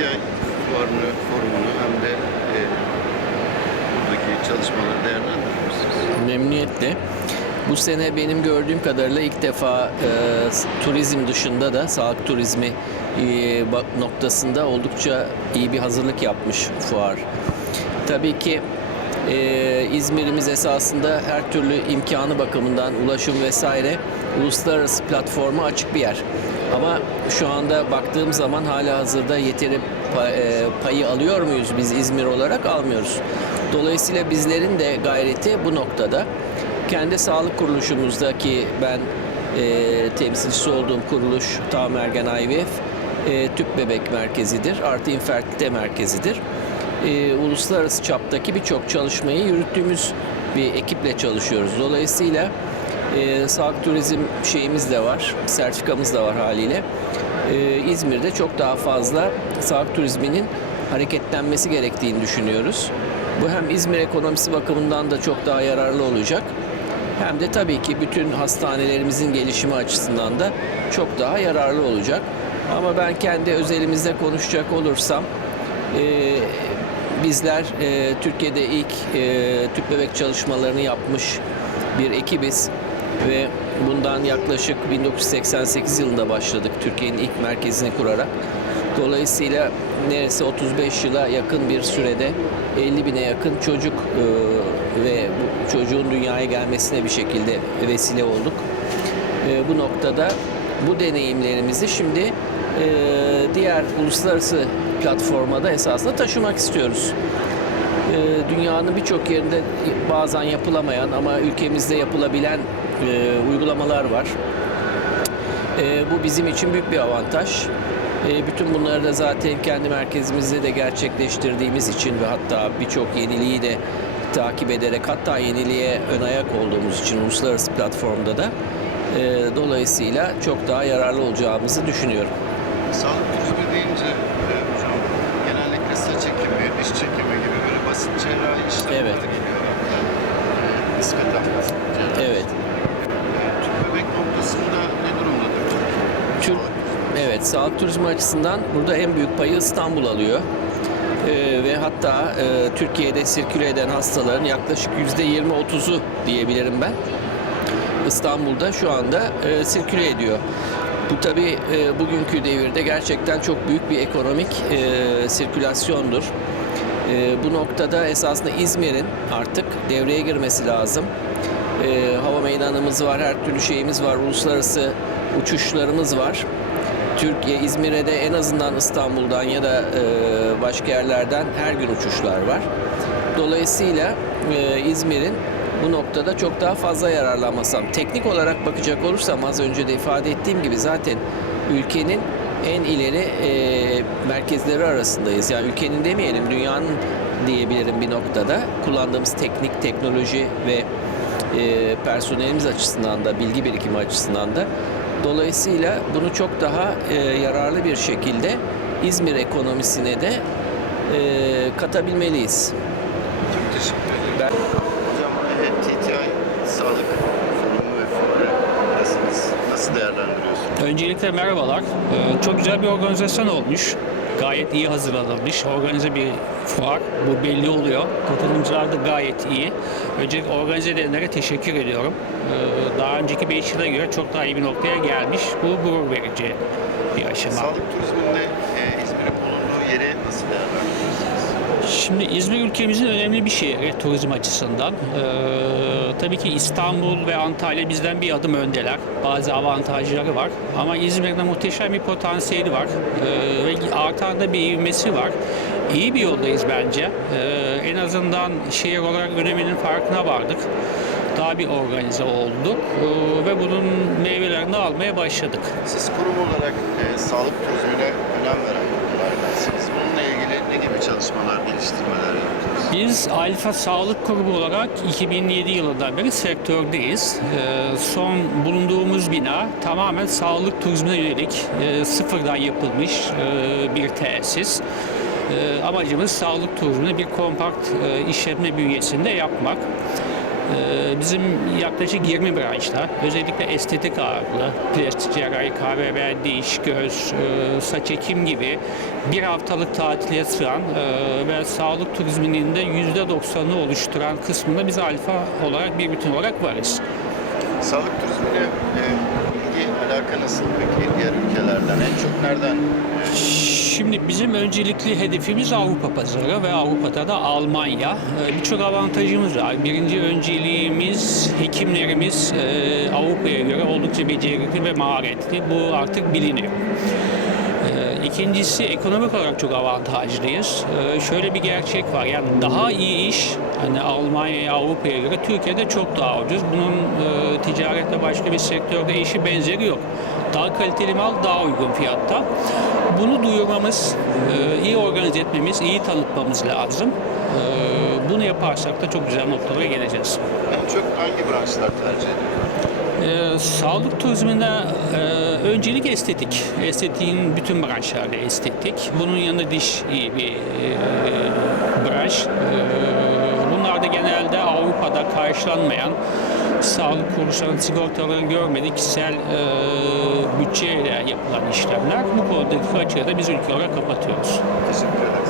TTI fuarını, forumunu hem de e, buradaki çalışmaları değerlendiriyor musunuz? Memnuniyetle. Bu sene benim gördüğüm kadarıyla ilk defa e, turizm dışında da sağlık turizmi e, noktasında oldukça iyi bir hazırlık yapmış fuar. Tabii ki e, İzmir'imiz esasında her türlü imkanı bakımından ulaşım vesaire uluslararası platforma açık bir yer. Ama şu anda baktığım zaman hala hazırda yeteri e, payı alıyor muyuz biz İzmir olarak almıyoruz. Dolayısıyla bizlerin de gayreti bu noktada. Kendi sağlık kuruluşumuzdaki ben e, temsilcisi olduğum kuruluş Tam Ergen IVF e, tüp bebek merkezidir. Artı infertilite merkezidir. E, uluslararası çaptaki birçok çalışmayı yürüttüğümüz bir ekiple çalışıyoruz. Dolayısıyla e, sağlık turizm şeyimiz de var, sertifikamız da var haliyle. E, İzmir'de çok daha fazla sağlık turizminin hareketlenmesi gerektiğini düşünüyoruz. Bu hem İzmir ekonomisi bakımından da çok daha yararlı olacak. Hem de tabii ki bütün hastanelerimizin gelişimi açısından da çok daha yararlı olacak. Ama ben kendi özelimizde konuşacak olursam e, bizler e, Türkiye'de ilk e, tüp bebek çalışmalarını yapmış bir ekibiz ve bundan yaklaşık 1988 yılında başladık Türkiye'nin ilk merkezini kurarak. Dolayısıyla neresi 35 yıla yakın bir sürede 50 bine yakın çocuk e, ve çocuğun dünyaya gelmesine bir şekilde vesile olduk. E, bu noktada bu deneyimlerimizi şimdi e, diğer uluslararası platformada esasında taşımak istiyoruz. E, dünyanın birçok yerinde bazen yapılamayan ama ülkemizde yapılabilen e, uygulamalar var. E, bu bizim için büyük bir avantaj. E, bütün bunları da zaten kendi merkezimizde de gerçekleştirdiğimiz için ve hatta birçok yeniliği de takip ederek hatta yeniliğe ön ayak olduğumuz için uluslararası platformda da e, dolayısıyla çok daha yararlı olacağımızı düşünüyorum. Sağlık turizmi deyince e, hocam genellikle saç ekimi, diş çekimi gibi böyle basit cerrahi işlemler Evet. cerrahi. Evet. Tüp bebek noktasında ne durumdadır? Tür, evet, sağlık turizmi açısından burada en büyük payı İstanbul alıyor. Ee, ve hatta e, Türkiye'de sirküle eden hastaların yaklaşık yüzde 20-30'u diyebilirim ben. İstanbul'da şu anda e, sirküle ediyor. Bu tabii e, bugünkü devirde gerçekten çok büyük bir ekonomik e, sirkülasyondur. E, bu noktada esasında İzmir'in artık devreye girmesi lazım. E, hava meydanımız var, her türlü şeyimiz var, uluslararası uçuşlarımız var. Türkiye, İzmir'e de en azından İstanbul'dan ya da e, başka yerlerden her gün uçuşlar var. Dolayısıyla e, İzmir'in bu noktada çok daha fazla yararlanmasam. Teknik olarak bakacak olursam az önce de ifade ettiğim gibi zaten ülkenin en ileri e, merkezleri arasındayız. Yani ülkenin demeyelim dünyanın diyebilirim bir noktada. Kullandığımız teknik, teknoloji ve e, personelimiz açısından da, bilgi birikimi açısından da. Dolayısıyla bunu çok daha e, yararlı bir şekilde İzmir ekonomisine de e, katabilmeliyiz. Çok teşekkür ederim. Ben- TTI Sağlık Forumu ve Fuarı nasılsınız? Nasıl değerlendiriyorsunuz? Öncelikle merhabalar. Ee, Çok güzel bir organizasyon olmuş. Gayet iyi hazırlanılmış. Organize bir fuar. Bu belli oluyor. Katılımcılar da gayet iyi. Öncelikle organize edenlere teşekkür ediyorum. Ee, Daha önceki 5 yıla göre çok daha iyi bir noktaya gelmiş. Bu gurur verici bir aşama. Sağlık turizminde e, İzmir'in bulunduğu yeri nasıl değerlendiriyorsunuz? Şimdi İzmir ülkemizin önemli bir şehri turizm açısından. Ee, tabii ki İstanbul ve Antalya bizden bir adım öndeler. Bazı avantajları var. Ama İzmir'de muhteşem bir potansiyeli var. Ee, ve artan da bir ivmesi var. İyi bir yoldayız bence. Ee, en azından şehir olarak öneminin farkına vardık. Daha bir organize olduk ee, ve bunun meyvelerini almaya başladık. Siz kurum olarak e, sağlık turizmine Biz Alfa Sağlık Grubu olarak 2007 yılından beri sektördeyiz. Ee, son bulunduğumuz bina tamamen sağlık turizmine yönelik e, sıfırdan yapılmış e, bir tesis. E, amacımız sağlık turizmini bir kompakt e, işletme bünyesinde yapmak. Ee, Bizim yaklaşık 20 branşta özellikle estetik ağırlıklı, plastik cerrahi, KBB, diş, göz, e, saç ekim gibi bir haftalık tatile sığan e, ve sağlık turizminin de %90'ını oluşturan kısmında biz alfa olarak bir bütün olarak varız. Sağlık turizmine e, ilgi, alaka nasıl peki diğer ülkelerden? En çok nereden? Şimdi bizim öncelikli hedefimiz Avrupa pazarı ve Avrupa'da da Almanya. Ee, Birçok avantajımız var. Birinci önceliğimiz hekimlerimiz e, Avrupa'ya göre oldukça becerikli ve maharetli. Bu artık biliniyor. Ee, İkincisi ekonomik olarak çok avantajlıyız. Ee, Şöyle bir gerçek var. Yani daha iyi iş hani Almanya'ya, Avrupa'ya göre Türkiye'de çok daha ucuz. Bunun e, ticarette başka bir sektörde eşi benzeri yok. Daha kaliteli mal daha uygun fiyatta. Bunu duyurmamız, e, iyi organize etmemiz, iyi tanıtmamız lazım. E, Bunu yaparsak da çok güzel noktalara geleceğiz. En çok hangi branşlar tercih ediliyor? Ee, sağlık turizminde e, öncelik estetik. Estetiğin bütün branşlarda estetik. Bunun yanında diş iyi bir e, branş. E, bunlar da genelde Avrupa'da karşılanmayan sağlık kuruluşlarının sigortalarını görmedik kişisel e, bütçeyle yapılan işlemler. Bu konudaki açığı da biz ülke olarak kapatıyoruz. Teşekkür ederiz.